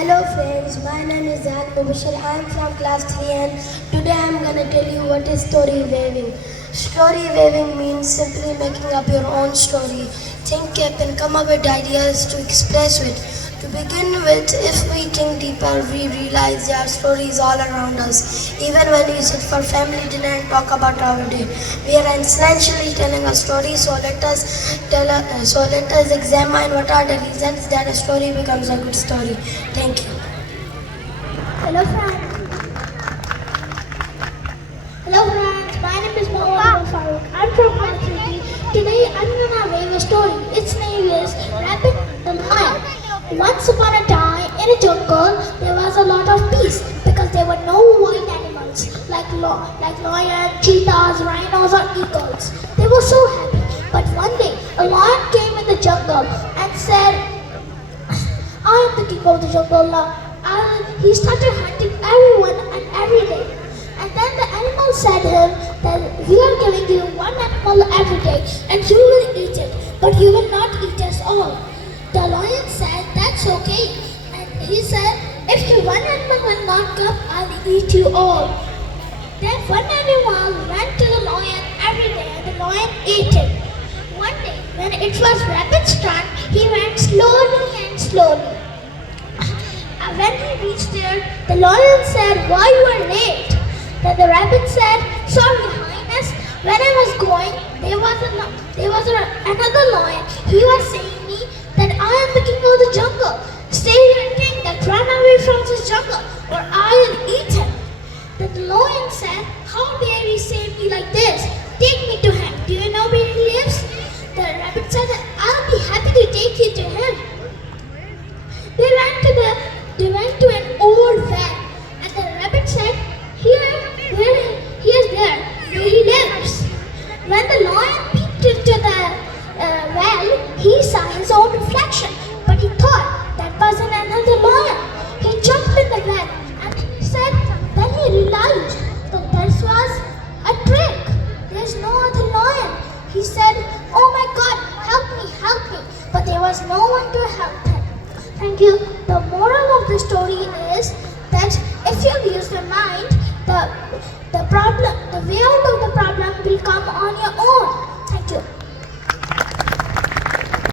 Hello friends, my name is Zayed. I am from class 3 and today I am going to tell you what is story weaving. Story weaving means simply making up your own story. Think up and come up with ideas to express it. To begin with, if we think deeper, we realize there are stories all around us. Even when we sit for family dinner and talk about our day, we are essentially telling a story. So let us examine what are the reasons that a story becomes a good story. Thank you. Hello friends. Hello friends. My name is Umar Farooq. I'm from my city. Today I'm gonna weave a story. Its name is Rabbit and Lion. Once upon a time in a jungle there was a lot of peace because there were no wild animals like lion, cheetahs, rhinos or eagles. They were so happy. But one day a lion came in the jungle and said, I am the king of the jungle now. He started hunting everyone and every day. And then the animals said to him that we are giving you one animal every day and you will eat it, but you will not eat us all. The lion said, that's okay. And he said, if the one animal will not come, I'll eat you all. Then one animal went to the lion every day and the lion ate it. One day, when it was rabbit's turn, he went slowly and slowly. When he reached there, the lion said, why you are late? Then the rabbit said, sorry highness, when I was going, there was another lion. He was saying me that I am the king of the jungle. Stay here and king that run away from this jungle or I will eat him. Then the lion said, how dare you say me like this? Take me to him. Do you know where he lives? The rabbit said, I'll be happy to take you to him. They went to an old well and the rabbit said, he is there, where he lives. When the lion peeped into the well, he saw his own reflection, but he thought that wasn't another lion. He jumped in the well and he said, then he realized that this was a trick. There's no other lion. He said, oh my God, help me, but there was no one to help him. Thank you. The moral of the story